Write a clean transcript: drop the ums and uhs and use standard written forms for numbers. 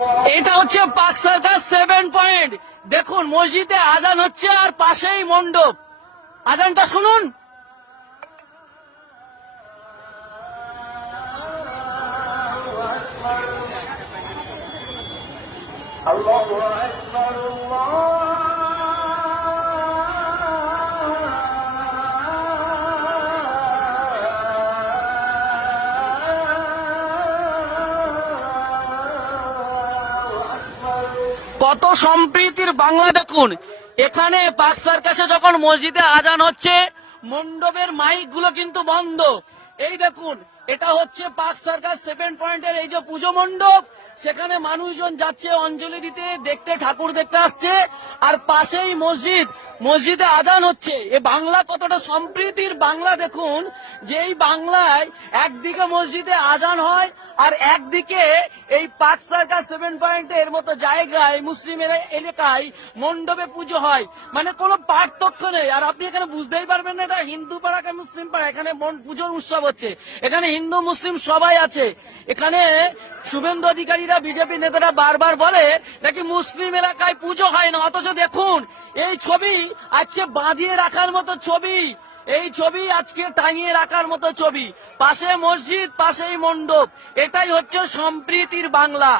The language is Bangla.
এটা হচ্ছে পাক সার্কাস 7 পয়েন্ট। দেখুন মসজিদে আজান হচ্ছে আর পাশেই মণ্ডপ। আজানটা শুনুন। আল্লাহু আকবার, কত সম্প্রীতির বাংলা দেখুন। এখানে পাক সার্কাসে যখন মসজিদে আজান হচ্ছে, মণ্ডপের মাইক গুলো কিন্তু বন্ধ। এই দেখুন, এটা হচ্ছে পাক সার্কাস 7 পয়েন্টের এই যে পুজো মণ্ডপ, সেখানে মানুষজন যাচ্ছে অঞ্জলি দিতে, দেখতে, ঠাকুর দেখতে আসছে। আর পাশেই মসজিদ, মসজিদে আজান হচ্ছে। এ বাংলা কতটা সম্প্রীতির বাংলা দেখুন, যে এই বাংলায় একদিকে মসজিদে আজান হয় আর একদিকে এই পাক সার্কাস 7 পয়েন্টের মতো জায়গায় মুসলিম এলাকায় মণ্ডপে পুজো হয়। মানে কোনো পার্থক্য নেই। আর আপনি এখানে বুঝতেই পারবেন না এটা হিন্দু পাড়া কে মুসলিম পাড়া। এখানে পুজোর উৎসব হচ্ছে, এখানে হিন্দু মুসলিম সবাই আছে। এখানে শুভেন্দু অধিকারীরা, বিজেপি নেতারা বারবার বলে নাকি মুসলিম এলাকায় পুজো হয় না, অথচ দেখুন এই ছবি আজকে বাঁধিয়ে রাখার মতো ছবি। এই ছবি আজকে টাঙিয়ে রাখার মতো ছবি। পাশে মসজিদ, পাশেই মণ্ডপ। এটাই হচ্ছে সম্প্রীতির বাংলা।